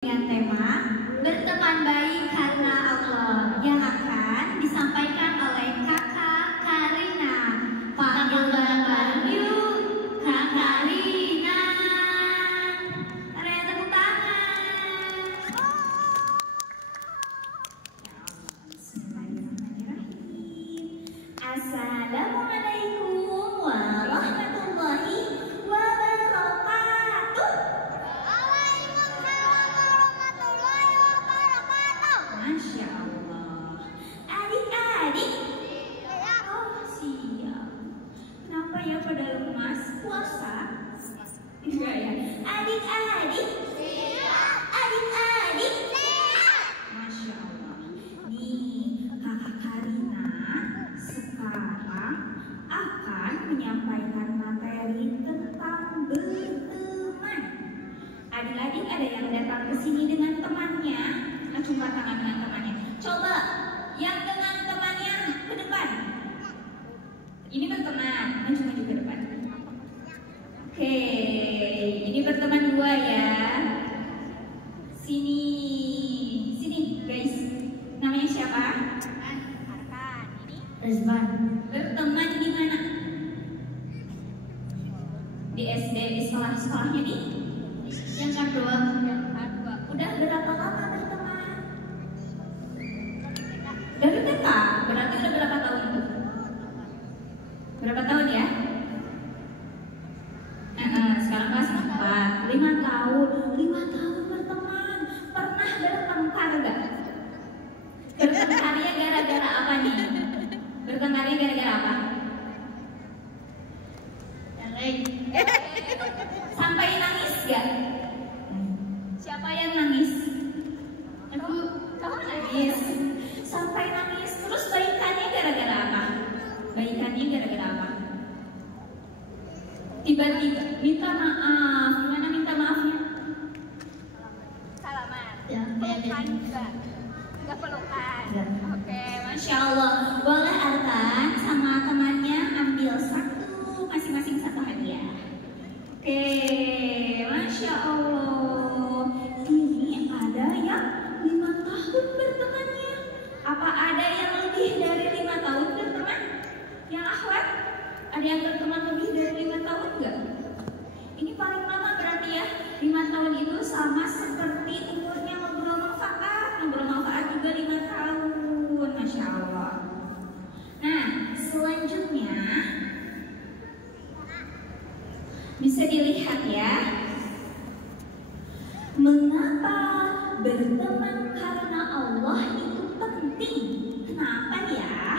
dengan tema Berteman Baik Karena Allah yang akan disampaikan oleh Kakak Karina. Panggil bareng yuk, Kak Karina. Tarik tepuk tangan. Assalamualaikum warahmatullahi wabarakatuh. Masya Allah. Adik-adik, oh siap. Kenapa ya pada lemas? Puasa? Iya ya. Adik-adik, adik-adik, Masya Allah. Nih, Kakak Karina sekarang akan menyampaikan materi tentang berteman. Adik-adik ada yang datang ke sini dengan temannya, acungkan tangan dengan temannya. Coba yang dengan temannya ke depan. Ini berteman, maju maju ke depan. Oke, ini berteman dua ya. Sini, sini guys. Namanya siapa? Arkan. Ini Rizwan. Berteman di mana? Di SD, di sekolahnya di? Yang kedua. Udah berapa lama berteman? Dari TK, berarti udah berapa tahun itu? Berapa tahun ya? Sekarang kelas 4, 5 tahun. 5 tahun berteman. Pernah bertengkar gak? Bertengkarnya gara-gara apa nih? Bertengkarnya gara-gara apa? Sampai nangis gak? Siapa yang nangis? Kamu nangis. Sampai nangis. Terus baikannya gara-gara apa? Baikannya gara-gara apa? Tiba-tiba minta maaf. Gimana minta maafnya? Salaman. Ya, pelukan juga. Enggak pelukan. Ya. Oke, Masya Allah. Boleh Arkan sama temannya ambil satu, masing-masing satu hadiah. Oke, Masya Allah. Ini ada yang 5 tahun bertemannya. Apa ada yang lebih dari 5 tahun berteman? Yang akhwat? Ada yang berteman lebih dari 5 tahun enggak? Ini paling lama berarti ya. 5 tahun itu sama seperti umurnya ngobrol manfaat. Ngobrol manfaat juga 5 tahun. Masya Allah. Nah, selanjutnya bisa dilihat ya. Mengapa berteman karena Allah itu penting? Kenapa ya?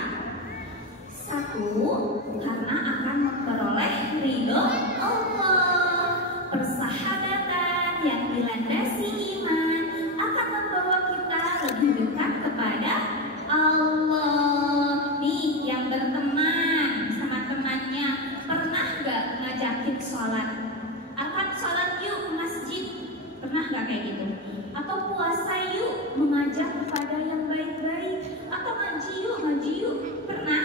Satu, karena akan memperoleh ridho Allah. Persahabatan yang dilandasi iman akan membawa kita lebih dekat kepada Allah. Nih, yang berteman sama temannya pernah gak ngajakin sholat? Akan sholat yuk ke masjid. Pernah gak kayak gitu? Atau puasa yuk, mengajak kepada yang baik-baik. Atau ngaji yuk. Pernah?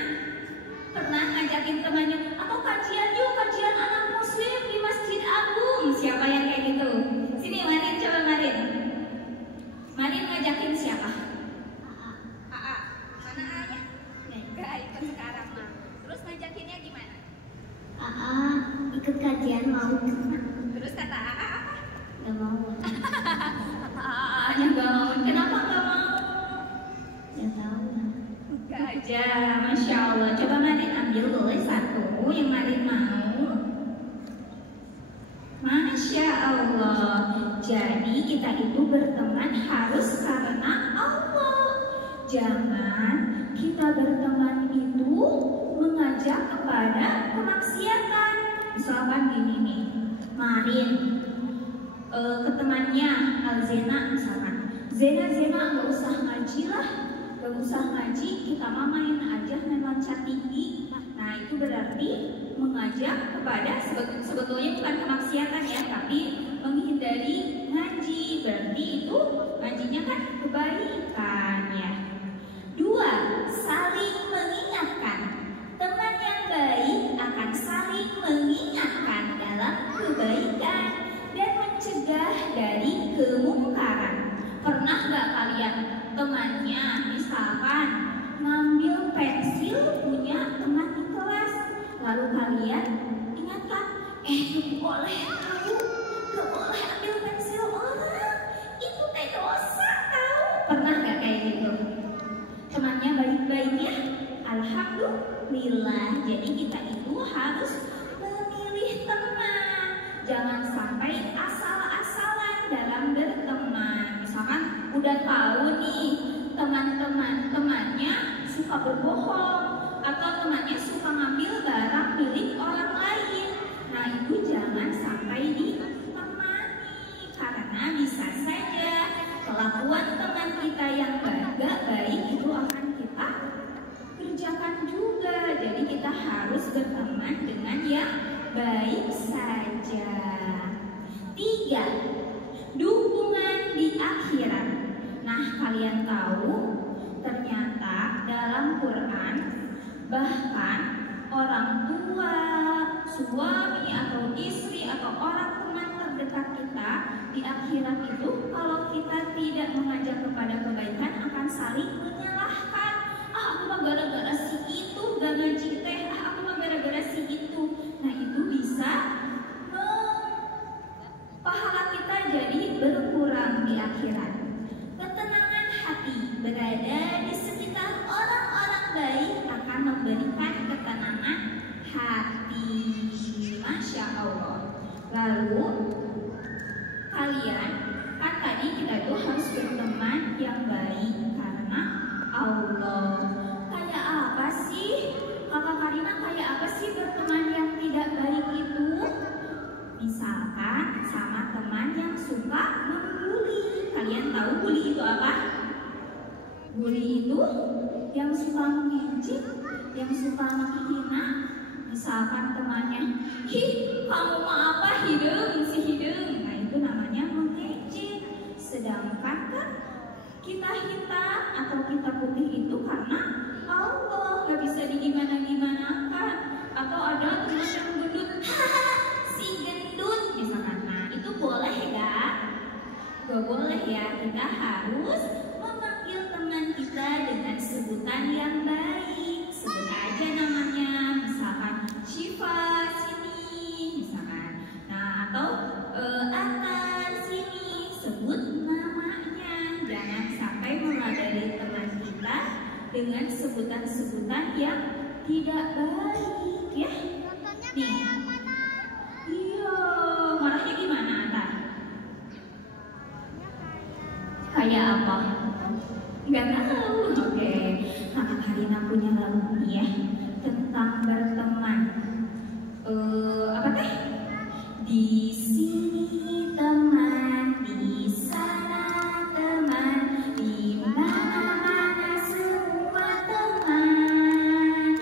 Pernah ngajakin temannya? Atau kajian yuk, kajian anak muslim di Masjid Agung. Siapa yang kayak gitu? Sini Marin, coba Marin. Marin ngajakin siapa? AA. Mana A-nya? Gak ikut sekarang mah. Terus ngajakinnya gimana? AA ikut kajian mau. Terus kata AA apa? Gak mau. AA-nya gak mau. Kenapa gak mau? Gak tahu. Gak aja, Masya Allah. Coba Marin ambil boleh satu yang Marin mau. Masya Allah. Jadi kita itu berteman harus karena Allah. Jangan kita berteman itu mengajak kepada kemaksiatan. Misalkan gini nih, Marin ke temannya Alzena misalkan, Zena gak usah ngaji lah, gak usah ngaji, kita mah main aja, main loncat tinggi. Nah itu berarti mengajak kepada sebetulnya bukan kemaksiatan ya, tapi menghindari ngaji. Berarti itu ngajinya kan kebaikan ya. 2, saling mengingatkan. Teman yang baik akan saling mengingatkan dalam kebaikan dan mencegah dari kemungkaran. Misalnya, ngambil pensil punya teman di kelas. Lalu kalian ingatkan, gak boleh tahu, gak boleh ambil pensil orang. Itu teh dosa tahu. Pernah gak kayak gitu? Temannya baik-baik ya? Alhamdulillah. Jadi kita itu harus memilih teman. Jangan sampai asal-asalan dalam berteman. Misalkan udah tahu nih temannya suka berbohong atau temannya suka ngambil barang milik orang lain. Nah itu jangan sampai ditemani, karena bisa saja kelakuan teman kita yang gak baik itu akan kita kerjakan juga. Jadi kita harus berteman dengan yang baik saja. 3. Dukungan di akhirat. Nah, kalian tahu ternyata dalam Quran bahkan orang tua, suami atau istri atau orang teman terdekat kita di akhirat itu kalau kita tidak mengajak kepada kebaikan akan saling menyalahkan. Aku mah gara-gara si itu gak ngaji teh, aku mah gara-gara si itu. Nah itu bisa pahala kita jadi berkurang di akhirat. Ketenangan hati berada di sekitar orang-orang baik akan memberikan ketenangan hati. Masya Allah. Lalu kalian kan tadi kita tuh harus berteman yang baik karena Allah. Kayak apa sih Kakak Karina, kayak apa sih berteman yang tidak baik itu? Misalkan sama teman yang suka membuli. Kalian tahu bully itu apa? Bully itu yang suka mengejek, yang suka menghina. Misalkan temannya, kamu mah apa hidung si hidung. Nah itu namanya mengejek. Sedangkan kan kita hitam atau kita putih itu karena Allah, gak bisa digimana-gimanakan. Atau ada teman yang gendut, si gendut misalkan. Nah itu boleh gak? Gak boleh ya. Kita harus memanggil teman kita dengan sebutan yang baik. Sebut aja namanya, misalkan Syifa sini misalkan. Nah atau Atar sini, sebut namanya. Jangan sampai meladani teman kita dengan sebutan-sebutan yang tidak baik ya. Nih, iya, marahnya gimana Atar? Kayak apa? Gak tahu. Oke, Kakak Karina punya lagu ya tentang berteman. Apa teh? Di sini teman, di sana teman, di mana-mana semua teman.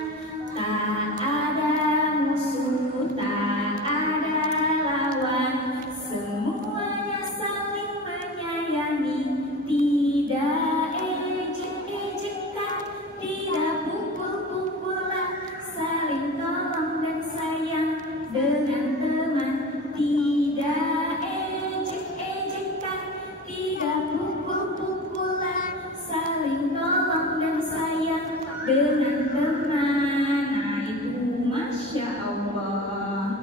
Tak ada musuh, tak ada lawan, semuanya saling menyayangi. Tidak ejek-ejekan, tidak pukul-pukulan, saling tolong dan sayang dengan teman. Tidak ejek-ejekan, tidak pukul-pukulan, saling tolong dan sayang dengan teman. Nah itu Masya Allah.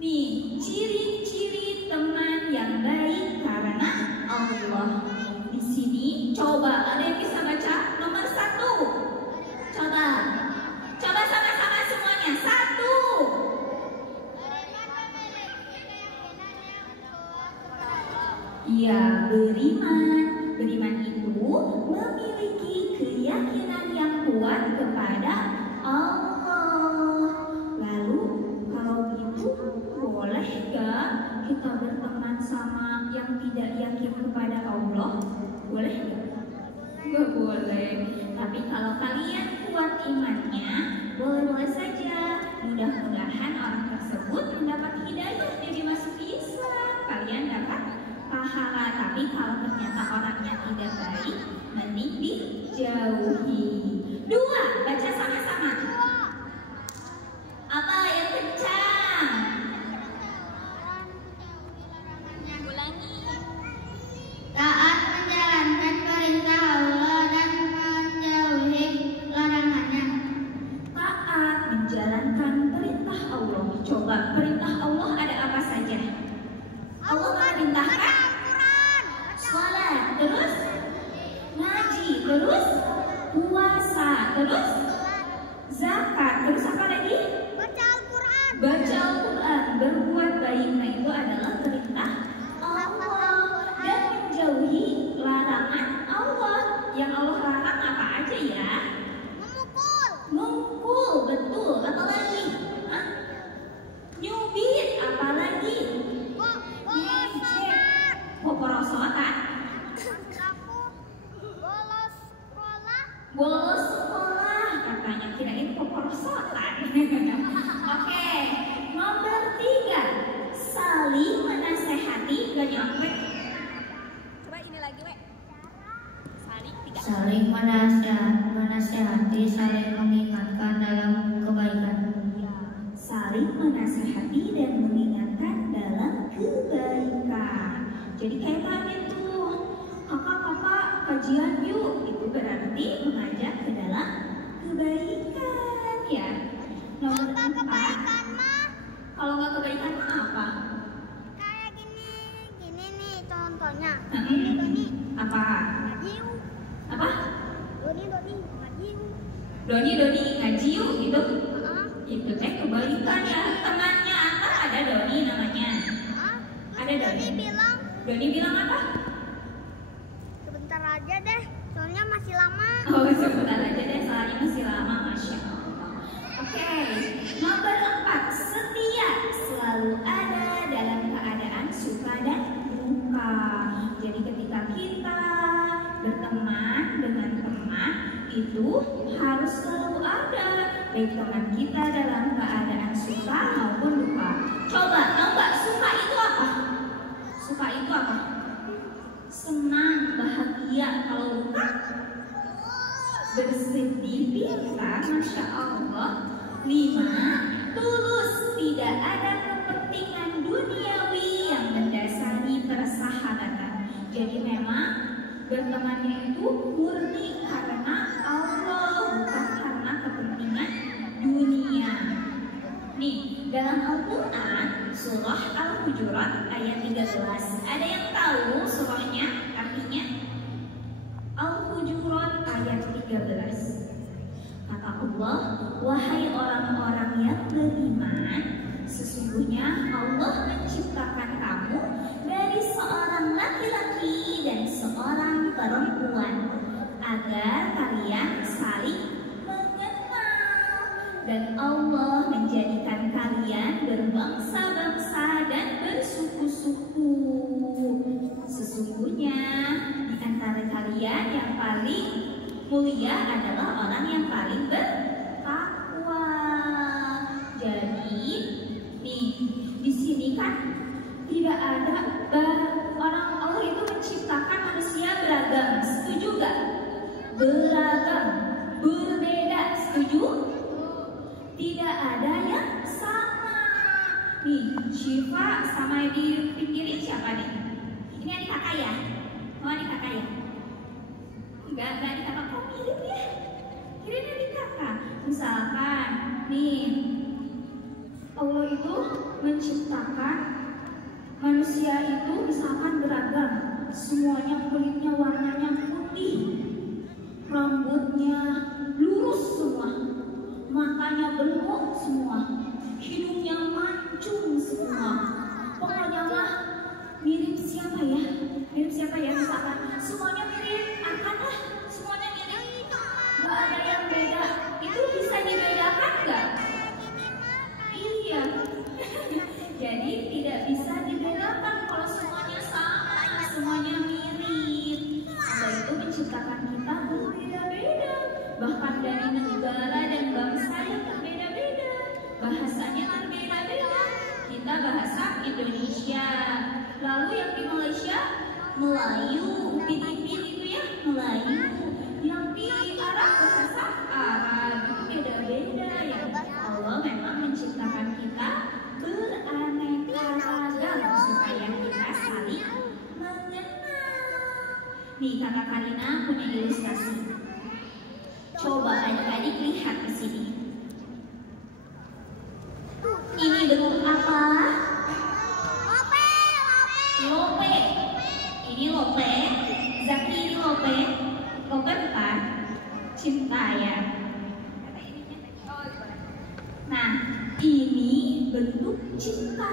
Nih ciri-ciri teman yang baik karena Allah. Di sini coba ada yang bisa baca nomor 1. Coba sama-sama semuanya. 1. Iya, beriman. Beriman itu memiliki keyakinan yang kuat kepada Allah. Lalu kalau gitu boleh gak kita berteman sama yang tidak yakin kepada Allah? Boleh gak? Gak boleh. Tapi kalau kalian kuat imannya, boleh-boleh saja. Mudah-mudahan orang tersebut mendapat hidayah jadi masuk Islam. Kalian dapat pahala. Tapi kalau ternyata orangnya tidak baik, mending dijauhi. 2, baca sama-sama. Apa yang kencang? Taat menjalankan perintah Yang Allah larang apa aja ya? Memukul, betul. Apa lagi? Nyubit, apa lagi? Ngejek, poporosotan. Bolos sekolah, katanya kirain poporosotan. Oke, nomor 3, saling menasehati. Gak nyampe. Coba ini lagi, Wek. Saling menasehati, saling mengingatkan dalam kebaikan. Saling menasehati dan mengingatkan dalam kebaikan. Jadi kayak tadi tuh, kakak-kakak kajian yuk, itu berarti mengajak ke dalam kebaikan ya. Nomor 4, kalau nggak kebaikan mah apa? Kayak gini nih contohnya. Doni. Apa? Apa? Doni ngaji yuk gitu. Itu teh kebaikan ya. Temannya Anta ada Doni namanya. Ada Doni. Doni bilang apa? Sebentar aja deh, soalnya masih lama. Oh, sebentar aja deh, soalnya masih lama, Masya Allah. Oke, nomor 4, setia selalu ada dalam keadaan suka dan duka. Jadi ketika kita berteman dengan teman itu harus selalu ada, baik teman kita dalam keadaan suka maupun duka. Coba, tahu nggak suka itu apa? Suka itu apa? Senang, bahagia. Kalau duka, bersedih, pintar, Masya Allah. 5, tulus, tidak ada kepentingan duniawi yang mendasari persahabatan. Jadi memang bertemannya itu murni karena Allah, bukan karena kepentingan dunia. Nih, dalam Al-Quran surah Al-Hujurat ayat 13, ada yang tahu surahnya artinya? Al-Hujurat ayat 13. Kata Allah, wahai orang-orang yang beriman, sesungguhnya Allah menciptakan kamu dari seorang laki-laki dan seorang perempuan agar kalian saling mengenal, dan Allah menjadikan kalian berbangsa-bangsa dan bersuku-suku. Sesungguhnya di antara kalian yang paling mulia adalah orang yang paling bertakwa. Jadi, nih di sini kan tidak ada orang Allah itu menciptakan manusia beragam. Setuju gak? Beragam, berbeda. Setuju? Tidak ada yang sama. Nih, Syifa sama di pinggirin siapa nih? Ini adik kakak ya? Oh, adik kakak ya? Enggak adik kakak. Kok mirip ya? Kirain adik kakak. Misalkan, nih Allah itu menciptakan manusia itu misalkan beragam. Semuanya kulitnya warnanya putih, rambutnya lurus semua, matanya belok semua, hidungnya mancung semua. Pokoknya mah mirip siapa ya? Mirip siapa ya? Misalkan semuanya mirip Akan lah, semuanya mirip. Gak ada yang beda. Itu bisa dibedakan gak? Iya. Jadi tidak bisa dibedakan kalau semuanya sama, semuanya mirip. Allah itu menciptakan kita berbeda-beda, bahkan dari negara dan bangsa yang berbeda-beda, bahasanya berbeda-beda. Kita bahasa Indonesia, lalu yang di Malaysia Melayu, Filipina itu ya Melayu, yang di Arab bahasa Arab, itu beda-beda ya. Allah memang menciptakan kita beraneka ragam supaya kita saling mengenal. Nih kakak Karina punya ilustrasi. Coba adik-adik lihat ke sini. Ini bentuk apa? Lope. Ini lope. Zaki ini lope. Lope bukan? Cinta ya. Nah, ini bentuk cinta.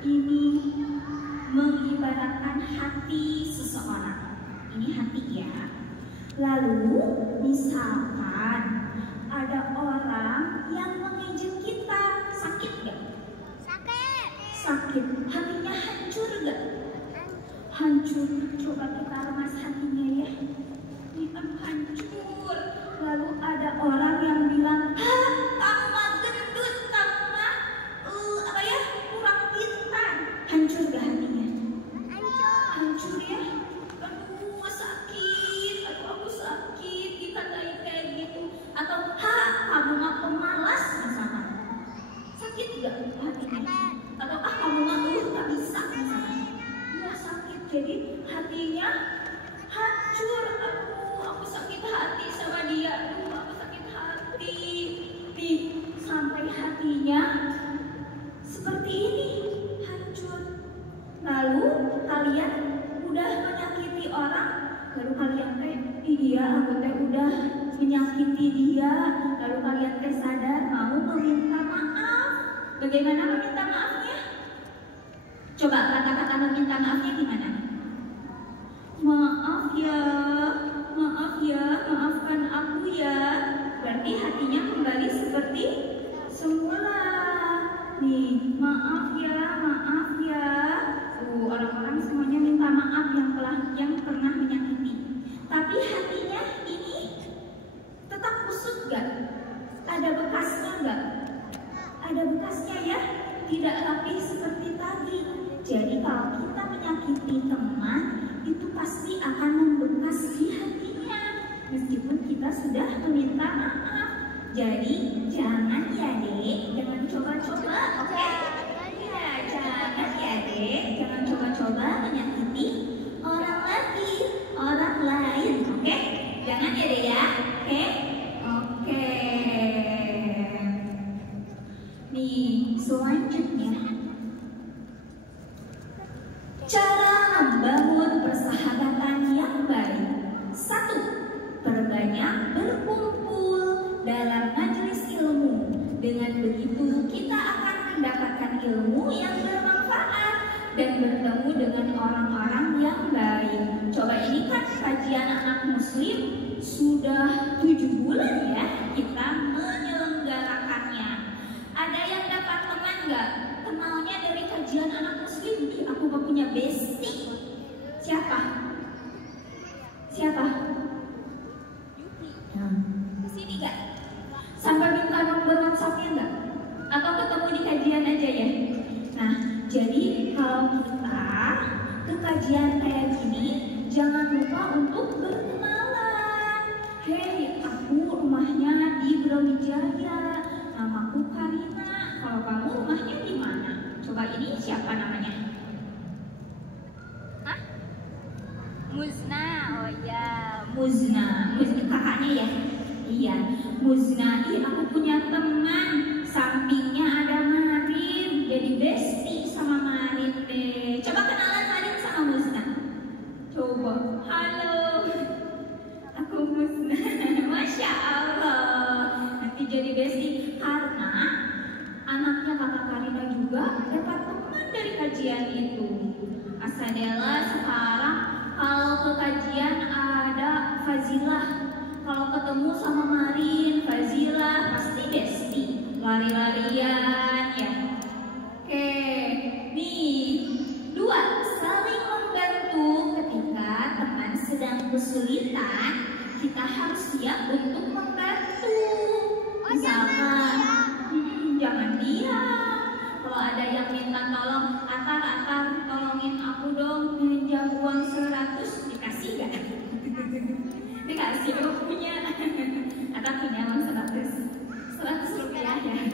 Ini mengibaratkan hati seseorang. Ini hati ya. Lalu misalkan ada orang yang mengejek kita, sakit gak? Sakit. Sakit, hatinya hancur gak? Hancur, coba kita remas hatinya ya. Hancur. Lalu ada orang yang bilang, kamu mah gendut, kamu mah kurang pintar. Hancur gak hatinya? Hancur ya. Aduh sakit, aku sakit, kita kayak gitu. Atau kamu mah pemalas misalkan. Sakit gak hatinya? Atau kamu mah tak bisa misalkan. Ya sakit, jadi hatinya hancur. Aku sakit hati sama dia. Aku sakit hati. Sampai hatinya seperti ini, hancur. Lalu kalian udah menyakiti orang, lalu kalian iya aku udah menyakiti dia. Lalu kalian sadar mau meminta maaf. Bagaimana meminta maafnya? Coba kata-kata meminta maafnya gimana? Maaf ya, maafkan aku ya. Berarti hatinya kembali seperti semula. Nih, maaf ya. Orang-orang semuanya minta maaf yang pernah menyakiti. Tapi hatinya ini tetap kusut gak? Ada bekasnya gak? Ada bekasnya ya, tidak rapi seperti tadi. Jadi kalau kita menyakiti teman, itu pasti akan membekas di hatinya, meskipun kita sudah meminta maaf. Jadi jangan ya dek, jangan coba-coba, oke? Ya, jangan ya dek, jangan coba-coba menyakiti orang lain, oke? Jangan ya dek ya, oke? Oke. Nih, selanjutnya, cara membangun persahabatan yang baik. 1. Perbanyak berkumpul dalam majelis ilmu. Dengan begitu kita akan mendapatkan ilmu yang bermanfaat dan bertemu dengan orang-orang yang baik. Coba ini kan kajian anak muslim sudah 7 bulan ya kita menyelenggarakannya. Ada yang dapat teman nggak? Kenalnya dari kajian anak muslim. Aku gak punya bestie. Siapa? Kesini gak? Sampai minta nomor WhatsApp-nya gak? Atau ketemu di kajian aja ya? Nah, jadi kalau kita ke kajian kayak gini, jangan lupa untuk berkenalan. Hei, aku rumahnya di Brawijaya, namaku Karina. Kalau kamu rumahnya di mana? Coba ini siapa namanya? Muzna. Oh ya, Muzna kakaknya ya? Iya, Muzna. Aku punya teman, sampingnya ada Marin, jadi bestie sama Marin deh. Coba kenalan Marin sama Muzna. Coba, halo, aku Muzna. Masya Allah, nanti jadi bestie karena anaknya kakak Karina juga dapat teman dari kajian itu. Asadela sekarang kalau ke kajian ada Fazilah, kalau ketemu sama Marin, Fazilah pasti bestie, lari-larian ya. Oke, nih 2, saling membantu ketika teman sedang kesulitan. Kita harus siap untuk membantu. Misalkan, jangan diam. Kalau ada yang minta tolong, Atar, tolongin aku dong pinjam uang 100, dikasih gak? Dikasih dong punya. Atar punya uang 100 rupiah ya.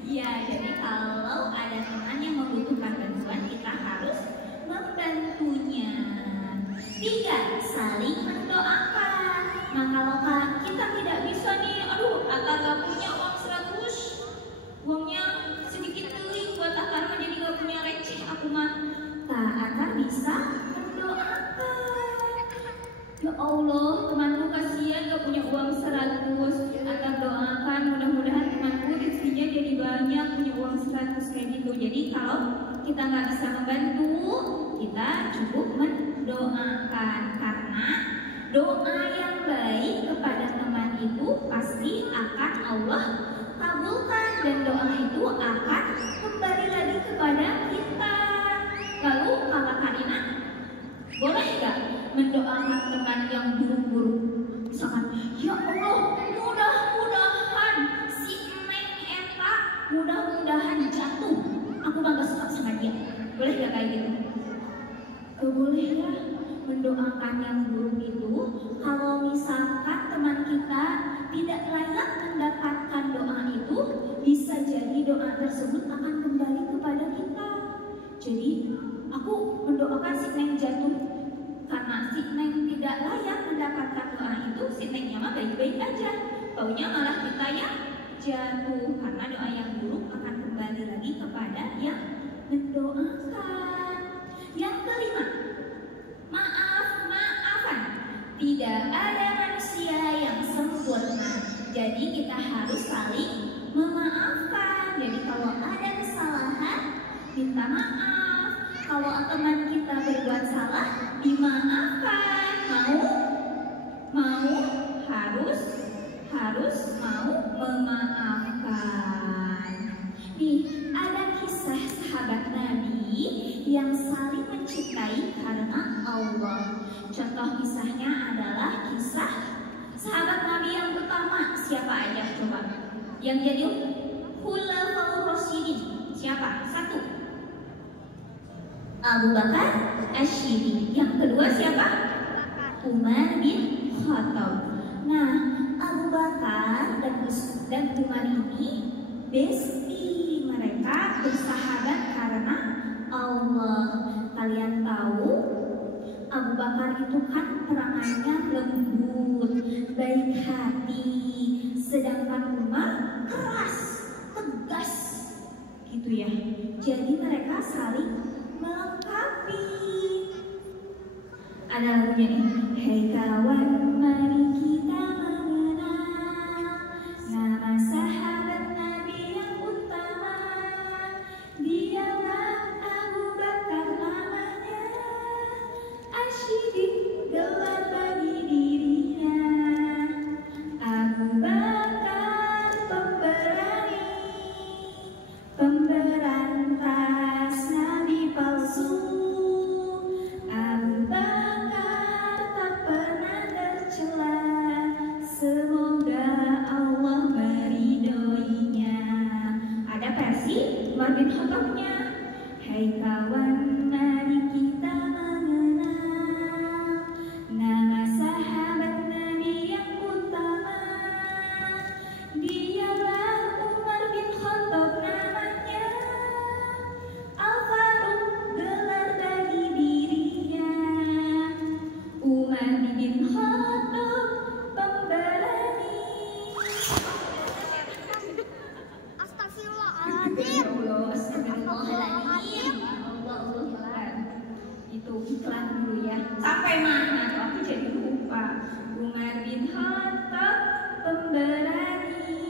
Iya, jadi kalau ada teman yang membutuhkan bantuan, kita harus membantunya. 3, saling mendoakan. Nah kalau kita tidak bisa nih, Atar gak punya uang 100, uangnya sedikit teling buat Atar, jadi gak punya receh aku mah. Atar bisa mendoakan. Ya Allah, temanku kasihan gak punya uang 100. Atar doakan mudah-mudahan temanku rezekinya jadi banyak, punya uang 100 kayak gitu. Jadi kalau kita nggak bisa membantu, kita cukup mendoakan, karena doa yang akan Allah kabulkan dan doa itu akan kembali lagi kepada kita. Lalu Kakak Karina, boleh gak mendoakan teman yang buruk-buruk? Misalkan, ya Allah, mudah-mudahan si Neng Eta mudah-mudahan jatuh. Aku bangga suka sama dia. Boleh gak kayak gitu? Gak boleh ya mendoakan yang buruk itu. Kalau misalkan teman kita tidak layak mendapatkan doa itu, bisa jadi doa tersebut akan kembali kepada kita. Jadi aku mendoakan si Neng jatuh karena si Neng tidak layak mendapatkan doa itu. Si Nengnya mah baik-baik aja, taunya malah kita yang jatuh. Karena doa yang buruk akan kembali lagi kepada yang mendoakan. Yang kelima, maaf-maafan. Tidak ada manusia yang sempurna, jadi kita harus saling memaafkan. Jadi kalau ada kesalahan, minta maaf. Kalau teman kita berbuat salah, dimaafkan. Mau harus mau memaafkan. Nih, ada kisah sahabat Nabi yang saling mencintai karena Allah. Contoh kisahnya adalah kisah sahabat Nabi yang pertama. Siapa aja coba? Yang jadi Khulafaur Rasyidin. Siapa? Satu, Abu Bakar Asy-Syiddiq. Yang kedua siapa? Umar bin Khattab. Nah, Abu Bakar dan Umar ini bestie. Mereka bersahabat karena Allah. Kalian tahu Abu Bakar itu kan perangannya lembut, baik hati, sedangkan Umar keras, tegas gitu ya. Jadi mereka saling melengkapi. Ada lagunya nih. Hei kawan, mari kita mengenal nama sahabat Nabi yang utama. Dialah Abu Bakar namanya, Asy-Syiddiq gelar bagi dirinya. Abu Bakar pemberani, pemberantas nabi palsu. Abu Bakar tak pernah tercela, semoga Allah meridhoinya. Ada versi Umar bin Khattabnya. Hai kawan, mari kita mengenal nama sahabat Nabi yang utama. Dialah Umar bin Khattab namanya, Al-Faruq gelar bagi dirinya. Umar bin Khattab pemberani. Astagfirullahaladzim. Astagfirullahaladzim. Allah. Itu iklan dulu ya. Sampai mana? Aku jadi lupa. Umar bin Khattab pemberani,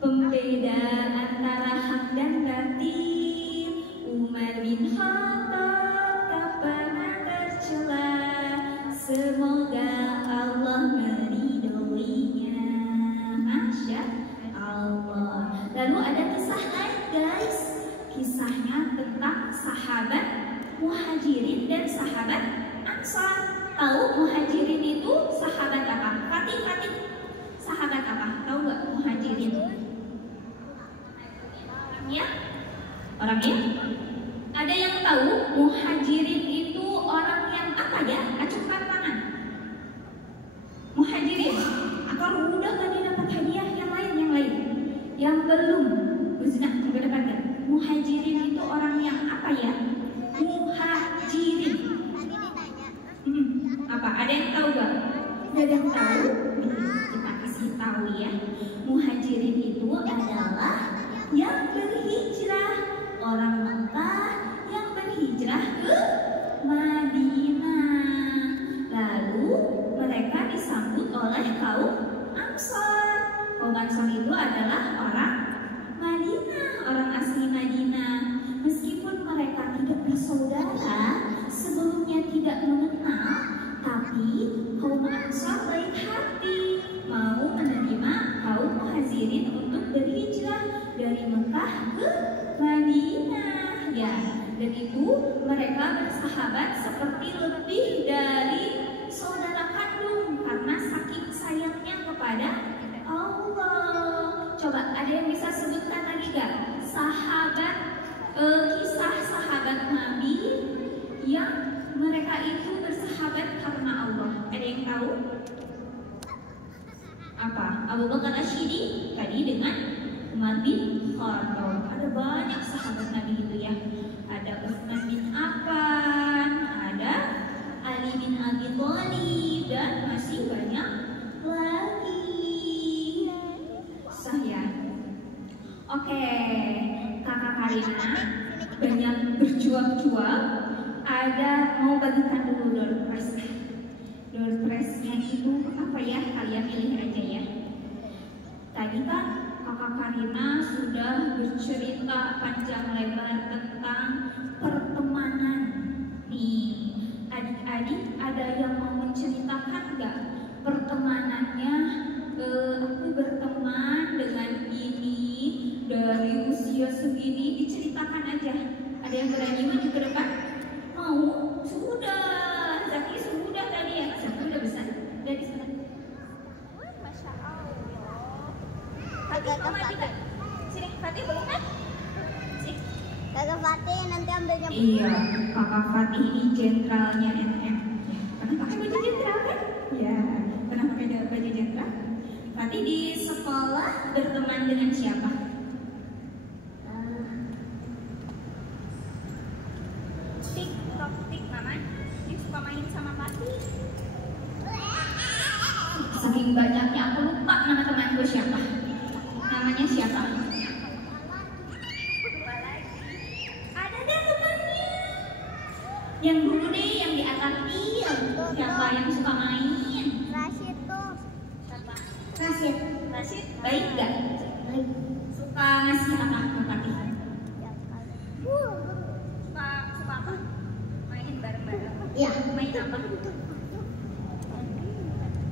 pembeda antara hak dan batil. Umar bin Khattab tak pernah tercela, semoga Allah meridhoinya. Masya Allah. Lalu ada kisah lain guys. Kisahnya tentang sahabat Muhajirin dan sahabat Ansar. Tahu Muhajirin itu sahabat apa? Fatih. Sahabat apa? Tahu nggak Muhajirin? Orangnya? Ada yang tahu Muhajirin itu orang yang apa ya? Acungkan tangan. Muhajirin. Kalau udah tadi dapat hadiah yang lain. Yang belum. Uzna, ke depan kan? Muhajirin itu orang yang apa ya? Muhajirin. Apa? Ada yang tahu gak? Ada yang tahu? Kita kasih tahu ya. Muhajirin itu adalah yang berhijrah, orang Mekah yang berhijrah ke Madinah. Lalu mereka disambut oleh kaum Ansar. Kaum Ansar itu adalah orang Madinah, orang asli Madinah. Meskipun mereka tidak bersaudara, sebelumnya tidak mengenal, tapi kaum Ansar baik hati, mau menerima kaum Muhajirin untuk berhijrah dari Mekah ke Madinah. Ya, dan itu mereka bersahabat seperti lebih dari saudara kandung karena saking sayangnya kepada Allah. Coba ada yang bisa sebutkan lagi gak kisah sahabat Nabi yang mereka itu bersahabat karena Allah? Ada yang tahu? Apa? Abu Bakar Asyidi tadi dengan Umar bin Khattab. Ada banyak sahabat Nabi itu ya. Ada Utsman bin Affan, ada Ali bin Abi Thalib, dan masih banyak lagi. Saya. Oke, Kakak Karina banyak berjuang-juang. Ada mau bagikan dulu door prize. Door prize-nya itu apa ya? Kalian pilih aja ya. Tadi kan Kakak Karina sudah bercerita panjang lebar tentang pertemanan. Nih, adik-adik ada yang mau menceritakan nggak pertemanannya? Aku berteman dengan ini dari usia segini, diceritakan aja. Ada yang berani maju ke depan? Mau? Sudah. Zaki sudah tadi ya. Zaki udah besar. Dari sana. Masya Allah. Fatih mau mati kan? Sini, Fatih boleh kan? Sini. Kakak Fatih nanti ambilnya. Iya, Kakak Fatih ini jenderalnya NM. Pernah pakai baju jenderal kan? Ya, pernah pakai baju jenderal. Fatih di sekolah berteman dengan siapa? Tik, Mama. Dia suka main sama Fatih. Saking banyaknya aku lupa nama temanku siapa. Namanya siapa? Ada deh temannya. Yang dulu deh, yang di atas siapa yang suka main? Rashid tuh. Siapa? Rashid. Rashid, baik gak? Baik. Suka ngasih apa ke Fatih? Suka apa? Main bareng-bareng. Iya. Main apa?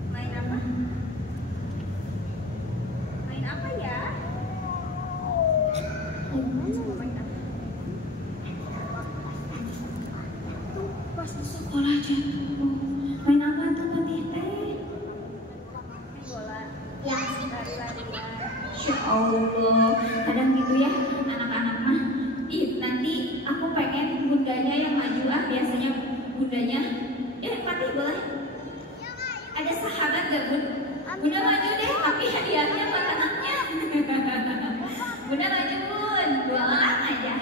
Main apa? Main apa ya? Main apa? Pas di sekolah jatuh. Main apa tuh Fatih teh? Main bola. Ya. Lari-larian. Insya Allah. Kadang gitu ya anak-anak mah. Nanti aku pengen bundanya yang maju biasanya bundanya. Fatih boleh? Ada sahabat gak bun? Bunda maju deh, tapi hadiahnya buat anaknya. Bunda maju bun, 2 orang aja.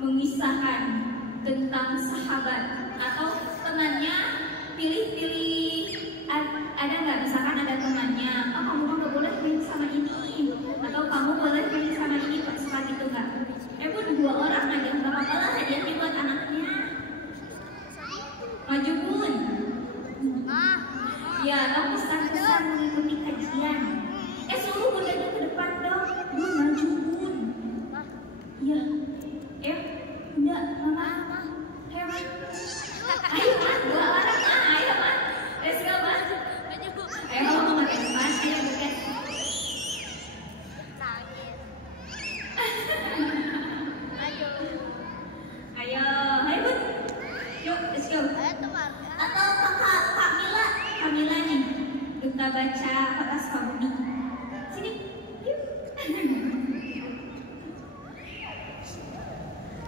Mengisahkan tentang sahabat atau temannya, pilih-pilih. Ada nggak? Misalkan ada temannya, oh kamu nggak boleh main sama ini, atau kamu boleh main sama ini, suka gitu nggak? Bun, 2 orang aja, nggak apa-apa lah, hadiahnya buat anaknya. Maju bun. Ya, atau pesan-pesan mengikuti kajian. Suruh bundanya ke depan dong. Bun, maju bun. Iya. Bunda, mama. Ayo, ayo, 2 orang, ayo, let's go, maju bu. Ayo, mama ke depan, ayo bukan. Ayo, bun. Yuk, let's go. Atau Kak Mila nih, duta baca kota Sukabumi. Sini, yuk.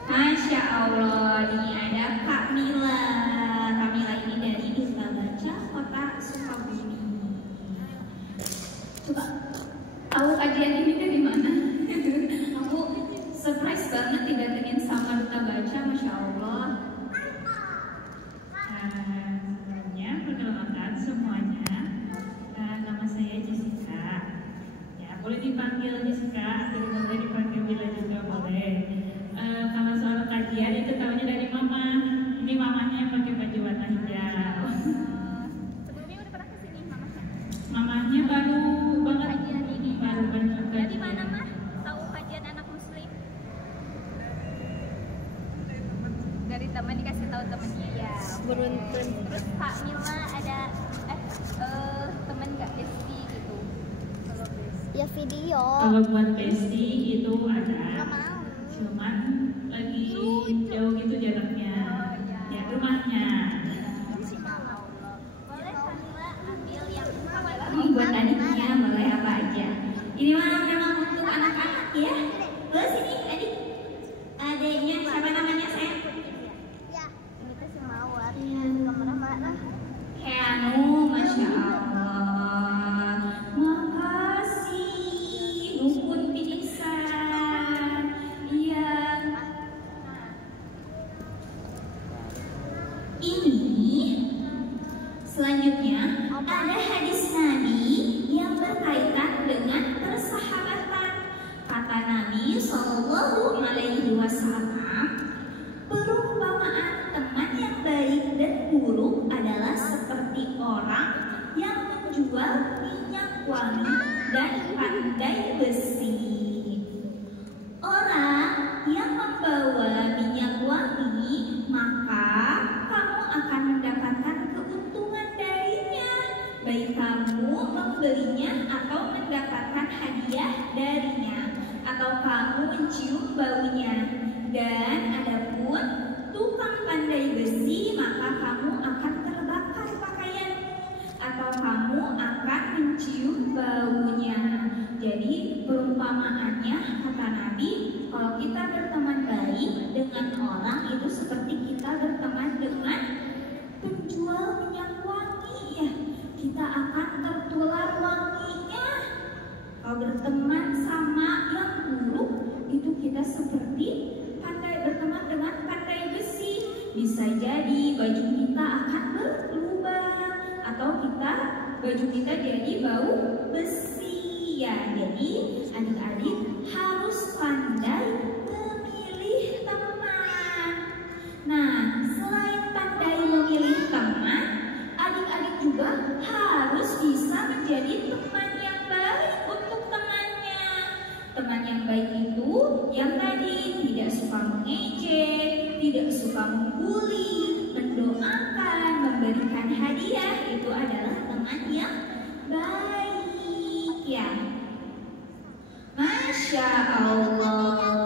Masya Allah, ini ada Kak Mila. Kak Mila ini dari duta baca kota Sukabumi. Coba tahu kajian ini dari mana? Aku surprise banget didatengin sama duta baca, Masya Allah. Perkenalkan semuanya, nama saya Jessica. Ya, boleh dipanggil Jessica atau boleh dipanggil Mila juga boleh. Kalau soal kajian itu tahunya dari mama. Ini mamanya yang pakai baju warna hijau. Sebelumnya udah pernah kesini mamanya? Mamanya baru banget Kajian ini. baru banget. Dari mana mah? Tahu kajian anak muslim? Dari teman, dikasih tahu temannya ya. Beruntung. Terus Kak Mila ada teman nggak Esti gitu? Ya video. Kalau buat Besti itu ada, Nggak mau. cuman lagi jauh gitu jaraknya. Ya rumahnya. Boleh Kamila ambil yang Buat adiknya boleh apa aja. Ini memang untuk anak-anak ya. Ke sini adik. Adiknya siapa namanya sayang? Ya, ini tuh si Mawar. Kamera mana? Heanu, masya Allah. Makasih. Nuhun pisan. Iya. Ini selanjutnya ada hadis Nabi yang berkaitan dengan persahabatan. Kata Nabi Shallallahu Alaihi Wasallam, perumpamaan teman yang baik dan buruk adalah seperti orang yang menjual minyak wangi dan pandai besi. Orang yang membawa minyak wangi, maka kamu akan mendapatkan keuntungan darinya, baik kamu membelinya atau mendapatkan hadiah darinya, atau kamu mencium baunya. Dan adapun tukang pandai besi, maka kamu akan terbakar pakaianmu, atau kamu akan mencium baunya. Jadi perumpamaannya kata Nabi, kalau kita berteman baik dengan orang itu seperti kita berteman dengan penjual minyak wangi ya. Kita akan tertular wanginya. Kalau berteman sama yang buruk itu kita seperti berteman dengan pandai besi. Bisa jadi baju kita akan berlubang atau baju kita jadi bau besi ya. Jadi adik-adik harus pandai memilih teman. Nah, selain pandai memilih teman, adik-adik juga harus bisa menjadi teman yang baik untuk temannya. Teman yang baik itu yang tadi tidak suka mengejek, tidak suka membuli, mendoakan, memberikan hadiah, itu adalah teman yang baik ya. Masya Allah.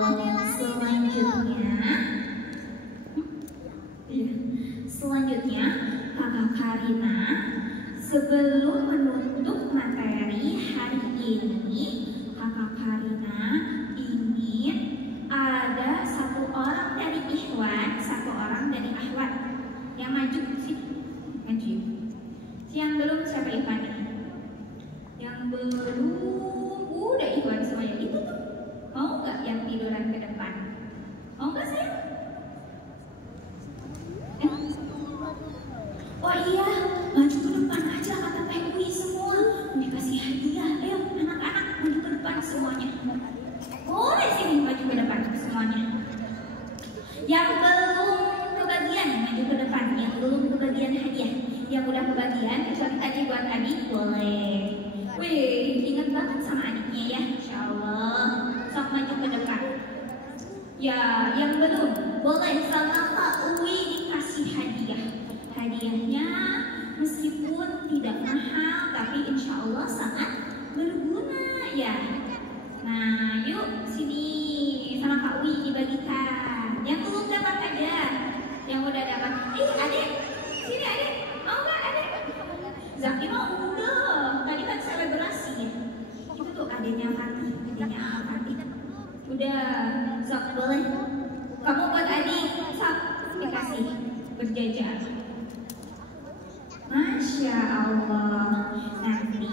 Selanjutnya Kakak Karina, sebelum menutup materi hari ini, Kakak Karina ingin ada satu orang dari ikhwan, satu orang dari akhwat yang maju sih, maju. Yang belum siapa ikhwan? Yang belum udah ikhwan semuanya. Itu tuh mau nggak yang tiduran ke depan? Mau nggak sih? Oh iya, maju ke depan aja kata Teh Ui semua. Dikasih hadiah, ayo anak-anak maju ke depan semuanya. Boleh sini maju ke depan semuanya. Yang belum kebagian maju ke depan, yang belum kebagian hadiah. Yang udah kebagian itu tadi buat adik boleh. Wih, ingat banget sama adiknya ya, insya Allah. Sok maju ke depan. Ya, yang belum boleh sama Kak Ui dikasih hadiah. Hadiahnya meskipun tidak mahal, tapi insya Allah sangat berguna ya. Nah, yuk sini sama Kak Ui dibagikan. Yang belum dapat aja, yang udah dapat. Adik, sini adik, mau nggak adik? Zaki mau udah. Tadi kan selebrasi ya. Itu tuh adiknya Fatih, adiknya Fatih. Udah, Zak boleh. Kamu buat adik, Zak dikasih berjajar. Masya Allah. Nanti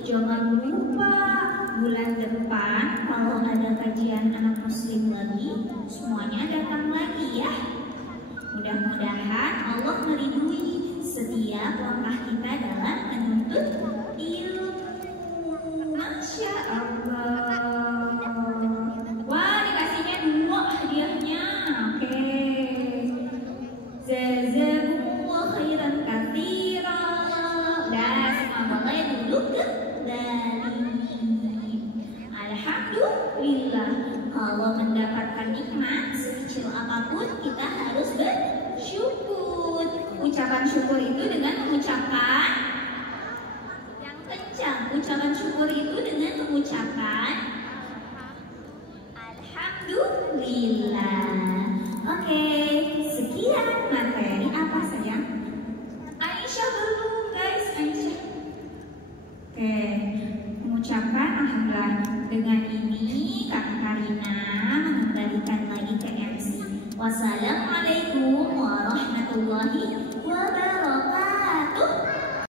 jangan lupa bulan depan kalau ada kajian anak muslim lagi, semuanya datang lagi ya. Mudah-mudahan Allah meridui setiap langkah kita dalam menuntut ilmu. Masya Allah. Wah, dikasihnya 2 hadiahnya. Oke. Jazakumullah khairan katsira. Dan semua boleh duduk kembali. Alhamdulillah, kalau mendapatkan nikmat sekecil apapun kita harus bersyukur. Ucapan syukur itu dengan mengucapkan yang kencang. Ucapan syukur itu dengan katakan Alhamdulillah. Oke,